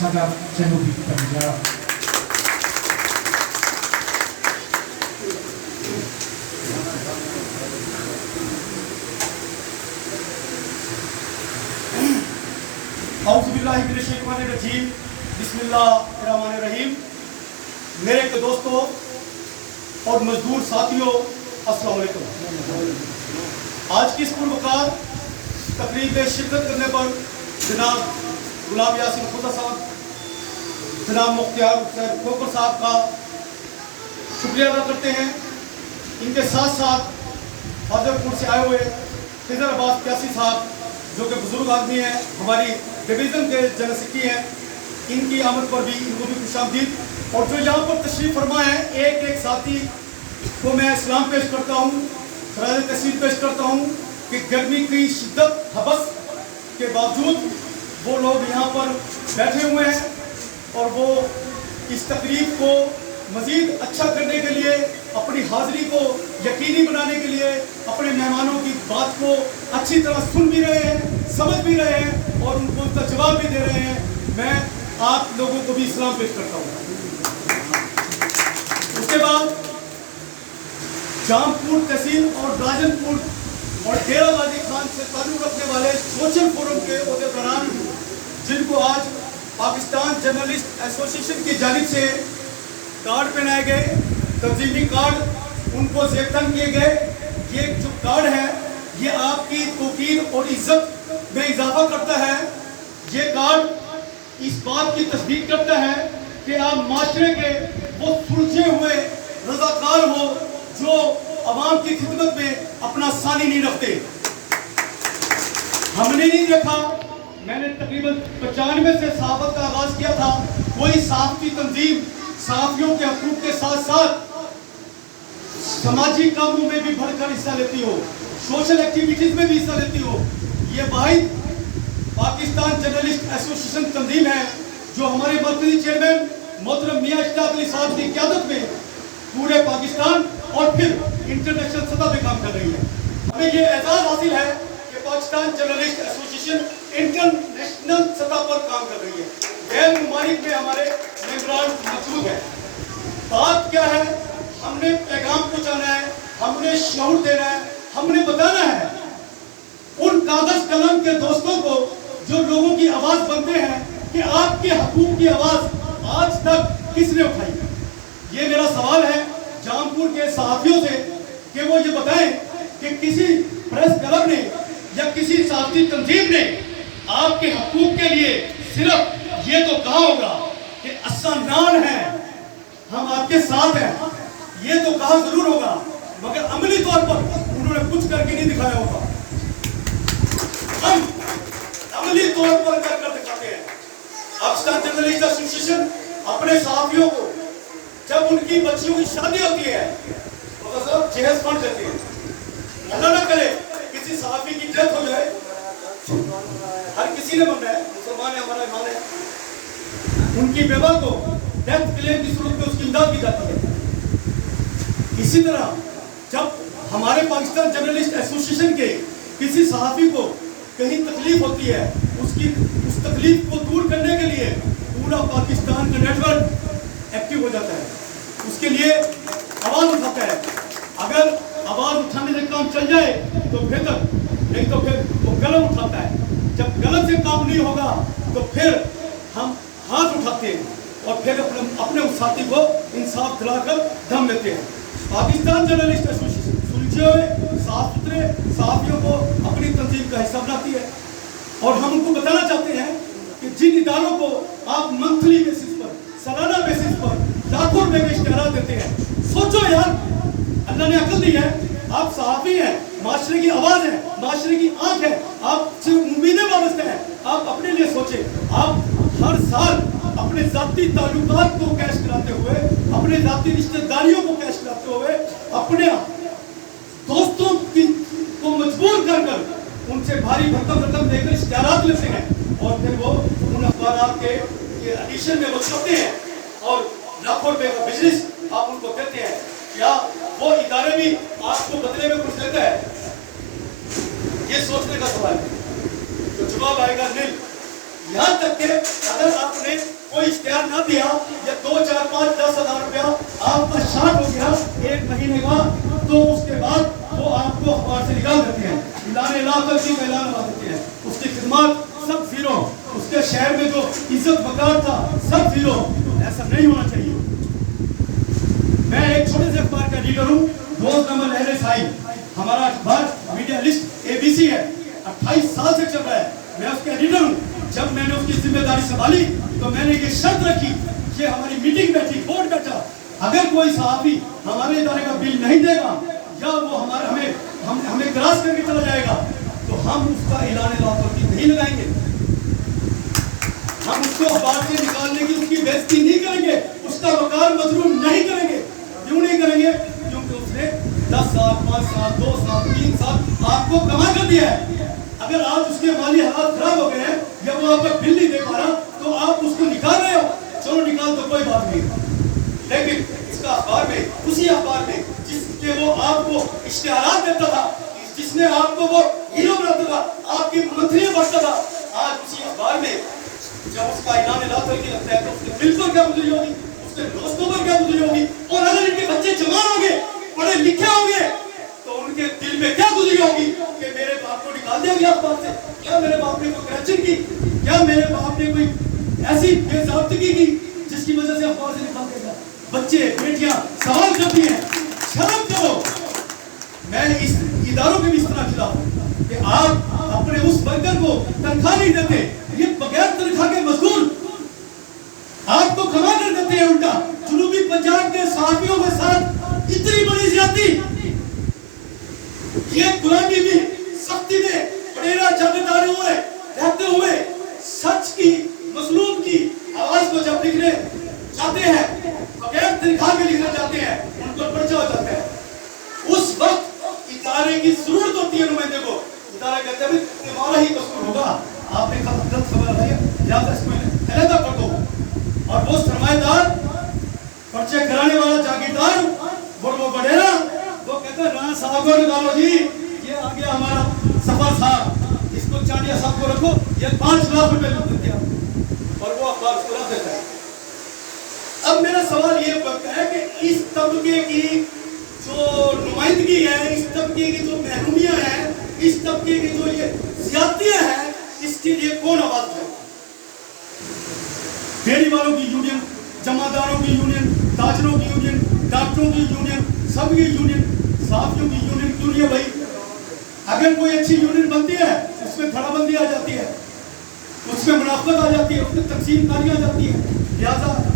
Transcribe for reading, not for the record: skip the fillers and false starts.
Sadaf Janubi Punjab. औज़ुबिल्लाहिमिनश्शैतानिर्रजीम, बिस्मिल्लाहिर्रहमानिर्रहीम। मेरे दोस्तों और मजदूर साथियों, अस्सलाम वालेकुम। आज की इस पुरवकार तकरीब में शिरकत करने पर जनाब गुलाम यासिन खुदा साहब, जनाब मुख्तियार हुसैन खोकर साहब का शुक्रिया अदा करते हैं। इनके साथ साथ फाजलपुर से आए हुए खिजर अब्बास प्यासी साहब, जो कि बुजुर्ग आदमी हैं, हमारी डिवीज़न के जनरल सेक्रेटरी हैं, इनकी आमद पर भी इनको भी खुशामदीद। और जो यहाँ पर तशरीफ़ फरमा है, एक एक साथी को मैं सलाम पेश करता हूँ, खराज तहसीन पेश करता हूँ कि गर्मी की शिद्दत हबस के बावजूद वो लोग यहाँ पर बैठे हुए हैं और वो इस तकरीब को मज़ीद अच्छा करने के लिए, अपनी हाज़िरी को यकीनी बनाने के लिए अपने मेहमानों की बात को अच्छी तरह सुन भी रहे हैं, समझ भी रहे हैं और उनको उसका जवाब भी दे रहे हैं। मैं आप लोगों को भी सलाम पेश करता हूँ। उसके बाद जामपुर तहसील और राजनपुर और डेरा गाजी खान से ताल्लुक़ रखने वाले सोशल फोरम के दौरान, जिनको आज पाकिस्तान जर्नलिस्ट एसोसिएशन की जानिब से कार्ड पहनाए गए, तंजीमी कार्ड उनको ज़ेबतन किए गए। ये जो कार्ड है, ये आपकी तौकीर और इज्जत में इजाफा करता है। ये कार्ड इस बात की तस्दीक करता है कि आप माशरे के वो सुलझे हुए रज़ाकार हो जो अवाम की खिदमत में अपना सानी नहीं रखते। हमने नहीं देखा, मैंने तकरीबन 95 से सहाफ़त का आगाज़ किया था, कोई सहाफ़ती तंजीम सहाफ़ियों के हकूक़ के साथ साथ समाजी कामों में भी बढ़कर हिस्सा लेती हो, सोशल एक्टिविटीज़ में भी हिस्सा लेती हो। ये वाहिद पाकिस्तान जर्नलिस्ट एसोसिएशन तंजीम है जो हमारे मरकज़ी चेयरमैन मोहतरम मियां इश्तियाक अली साहब की क़यादत में पूरे पाकिस्तान और फिर इंटरनेशनल सतह पे काम कर रही है। हमें ये एजाज़ हासिल है कि पाकिस्तान जर्नलिस्ट एसोसिएशन इंटरनेशनल सतह पर काम कर रही है। गैर मुमालिक में हमारे मेंबरान मौजूद है। बात क्या है? हमने पैगाम पहुँचाना है, हमने शऊर देना है, हमने बताना है उन कागज कलम के दोस्तों को जो लोगों की आवाज़ बनते हैं कि आपके हकूक़ की आवाज़ आज तक किसने उठाई। ये मेरा सवाल है जामपुर के सहाफ़ियों से कि वो ये बताएं कि किसी प्रेस क्लब ने या किसी सहाफ़ती तंजीम ने आपके हकूक़ के लिए सिर्फ ये तो कहा होगा कि अस्सानान है, हम आपके साथ हैं, ये तो कहा जरूर होगा, मगर अमली तौर पर उन्होंने कुछ करके नहीं दिखाया होगा। हम अमली तौर पर कर दिखाते हैं। पाकिस्तान जर्नलिस्ट एसोसिएशन अपने सहाफ़ियों को जब उनकी बच्चियों की शादी होती है तो सब जहेज फंड देती है। अल्लाह ना करे किसी सहाफ़ी की डेथ हो जाए, हर किसी ने बनना है, मुसलमान है, हमारा ईमान है, उनकी बेवा को डेथ क्लेम की सूरत में उसकी इमदाद की जाती है। इसी तरह जब हमारे पाकिस्तान जर्नलिस्ट एसोसिएशन के किसी सहाफ़ी को कहीं तकलीफ होती है, उस तकलीफ को दूर करने के लिए पूरा पाकिस्तान का नेटवर्क एक्टिव हो जाता है, उसके लिए आवाज़ उठाता है। अगर आवाज़ उठाने से काम चल जाए तो बेहतर, नहीं तो फिर वो कलम उठाता है। जब कलम से काम नहीं होगा तो फिर हम हाथ उठाते हैं और फिर अपने उस साथी को इंसाफ दिलाकर दम लेते हैं। पाकिस्तान जर्नलिस्ट एसोसिएशन सुलझे हुए साफ सुथरे सहाफ़ियों को अपनी तंजीम का हिस्सा बनाती है और हम उनको बताना चाहते हैं कि जिन इदारों को आप मंथली बेसिस पर, सालाना बेसिस पर लाखों रुपए के इश्तिहार देते हैं, सोचो यार, अल्लाह ने अक्ल दी है, आप सहाफ़ी हैं, माशरे की आवाज़ है, माशरे की आँख है, आप सिर्फ उम्मीदें वाबस्ते हैं। आप अपने लिए सोचें, आप हर साल अपने ज़ाती ताल्लुकात को कैश कराते हुए, अपने ज़ाती रिश्तेदारियों को कैश कराते हुए, अपने दोस्तों को मजबूर कर उनसे भारी भरकम रकम देकर इश्तिहारात लेते हैं और फिर वो उन अखबारात के एडिशन में वो छपते हैं और लाखों रुपए का बिजनेस आप उनको देते हैं। क्या वो इदारे भी आपको बदले में कुछ देता है? ये सोचने का सवाल है। तो जवाब आएगा नहीं। यहाँ तक कि अगर आपने शहर में जो इज्जत वकार था सब जीरो। ऐसा नहीं होना चाहिए। मैं एक छोटे से अखबार का रीडर हूँ, रोजनामा लहरे साई। हमारा अखबार मीडिया लिस्ट एबीसी है, 28 साल से चल रहा है। मैं उसका रीडर हूँ। जब मैंने उसकी जिम्मेदारी संभाली तो मैंने ये शर्त रखी कि हमारी मीटिंग बैठी, बोर्ड बैठा, अगर कोई सहाफी हमारे इदारे का बिल नहीं देगा या वो हमें क्रॉस करके चला जाएगा तो हम उसका ऐलान लापरवाही नहीं लगाएंगे। हम उसको अखबार से निकालने की उसकी बेइज्जती नहीं करेंगे, उसका वकार मजरूम नहीं करेंगे। क्यों नहीं करेंगे? क्योंकि उसने 10 साल, 5 साल, 2 साल, 3 साल आपको कमा कर दिया है। अगर आज उसके माली हालात खराब हो गए हैं या वो आपका बिल नहीं दे पा रहा तो आप उसको निकाल रहे हो, चलो निकाल तो कोई बात नहीं। लेकिन इसका अखबार में, उसी अखबार में जिसके वो आपको इश्तिहारात देता था, जिसने आपको वो हीरो बनाता था, आपकी मंथलियां बढ़ता था, आज उसी अखबार में जब उसका ऐलान लापरवाही लगता है तो उसके दिल पर क्या गुजरी होगी, उसके दोस्तों पर क्या गुजरी होगी। और अगर इनके बच्चे जवान होंगे, पढ़े लिखे होंगे तो उनके दिल में क्या गुजरी होगी कि मेरे बाप को निकाल दिया गया अखबार से। क्या मेरे बाप ने कोई करप्शन की? क्या मेरे बाप ने कोई ऐसी बेज़ाब्तगी की जिसकी वजह से अखबार से निकाल दिया? बच्चे बेटियां सवाल करती हैं, शर्म करो। मैं इस इदारों के भी इस तरह खिलाफ हूं कि आप अपने उस वर्कर को तनख्वाह नहीं देते, ये बगैर तनख्वाह के मजदूर आपको कमा कर देते हैं। उल्टा जनूबी पंजाब के सहाफियों के साथ इतनी बड़ी ज्यादती, ये गुलामी भी सख्ती में बड़ेरा जागीरदार हुए रहते हुए सच की, मजलूम की आवाज को जब लिखने जाते हैं, बगैर तनख्वाह के लिखने जाते हैं, उनको पर्चा हो जाता है। उस वक्त इदारे की जरूरत होती है नुमाइंदे को। इदारा कहते हैं तुम्हारा ही कसूर होगा, आपने गलत खबर लाई, या तो इसको अलग कर दो। और वो सरमाएदार, पर्चे कराने वाला जागीरदार, वो बड़ेरा, वो कहते हैं राणा साहब को निकालो जी, ये आ गया हमारा सफर साहब, इसको चांडिया साहब को रखो, ये 5 लाख रुपए लग देते हैं। और वो अखबार उसको रख देता है। अब मेरा सवाल ये है कि इस तबके की जो नुमाइंदगी है, इस तबके की जो महरूमियां हैं, इस तबके की जो ये ज्यादतियां हैं, इसके लिए कौन आवाज उठाएगा? डेयरी वालों की यूनियन, जमादारों की यूनियन, ताजरों की यूनियन, डॉक्टरों की यूनियन, सबकी यूनियन, सहाफियों की यूनियन क्यों नहीं है भाई? अगर कोई अच्छी यूनियन बनती है उसमें धड़ाबंदी आ जाती है, उसमें मुनाफत आ जाती है, उसमें तकसीम कारी आ जाती है। लिहाजा